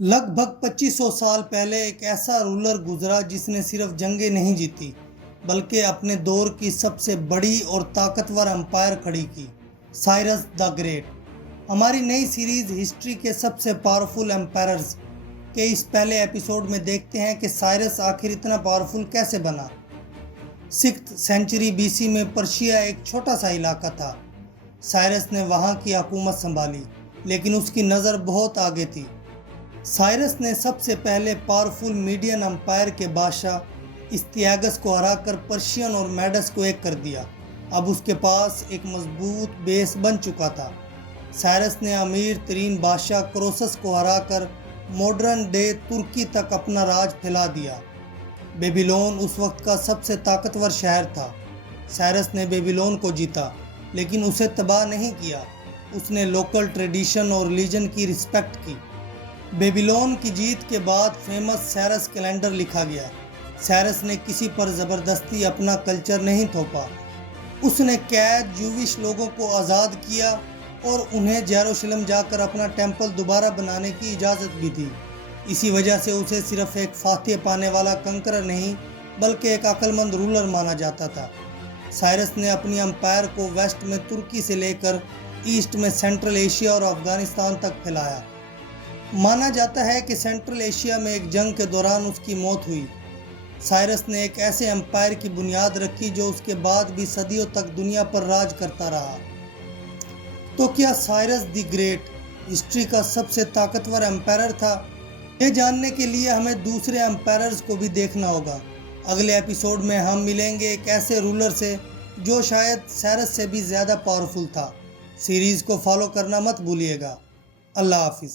लगभग 2500 साल पहले एक ऐसा रूलर गुजरा जिसने सिर्फ जंगें नहीं जीती बल्कि अपने दौर की सबसे बड़ी और ताकतवर एम्पायर खड़ी की। Cyrus the great. हमारी नई सीरीज हिस्ट्री के सबसे पावरफुल एम्पायर्स के इस पहले एपिसोड में देखते हैं कि साइरस आखिर इतना पावरफुल कैसे बना। 6th सेंचुरी बीसी में पर्शिया एक छोटा सा इलाका था। साइरस ने वहाँ की हुकूमत संभाली, लेकिन उसकी नज़र बहुत आगे थी। साइरस ने सबसे पहले पावरफुल मीडियन एम्पायर के बादशाह इस्तियागस को हराकर पर्शियन और मेडस को एक कर दिया। अब उसके पास एक मजबूत बेस बन चुका था। साइरस ने अमीर तरीन बादशाह क्रोसस को हराकर मॉडर्न डे तुर्की तक अपना राज फैला दिया। बेबीलोन उस वक्त का सबसे ताकतवर शहर था। साइरस ने बेबीलोन को जीता, लेकिन उसे तबाह नहीं किया। उसने लोकल ट्रेडिशन और रिलीजन की रिस्पेक्ट की। बेबीलोन की जीत के बाद फेमस साइरस कैलेंडर लिखा गया। साइरस ने किसी पर ज़बरदस्ती अपना कल्चर नहीं थोपा। उसने कैद जूविश लोगों को आज़ाद किया और उन्हें जेरूशलम जाकर अपना टेंपल दोबारा बनाने की इजाज़त भी दी। इसी वजह से उसे सिर्फ एक फातह पाने वाला कंकरर नहीं, बल्कि एक अक्लमंद रूलर माना जाता था। साइरस ने अपनी एम्पायर को वेस्ट में तुर्की से लेकर ईस्ट में सेंट्रल एशिया और अफ़गानिस्तान तक फैलाया। माना जाता है कि सेंट्रल एशिया में एक जंग के दौरान उसकी मौत हुई। साइरस ने एक ऐसे एम्पायर की बुनियाद रखी जो उसके बाद भी सदियों तक दुनिया पर राज करता रहा। तो क्या साइरस द ग्रेट हिस्ट्री का सबसे ताकतवर एम्पायर था? ये जानने के लिए हमें दूसरे एम्पायर्स को भी देखना होगा। अगले एपिसोड में हम मिलेंगे एक ऐसे रूलर से जो शायद साइरस से भी ज़्यादा पावरफुल था। सीरीज़ को फॉलो करना मत भूलिएगा। अल्लाह हाफिज़।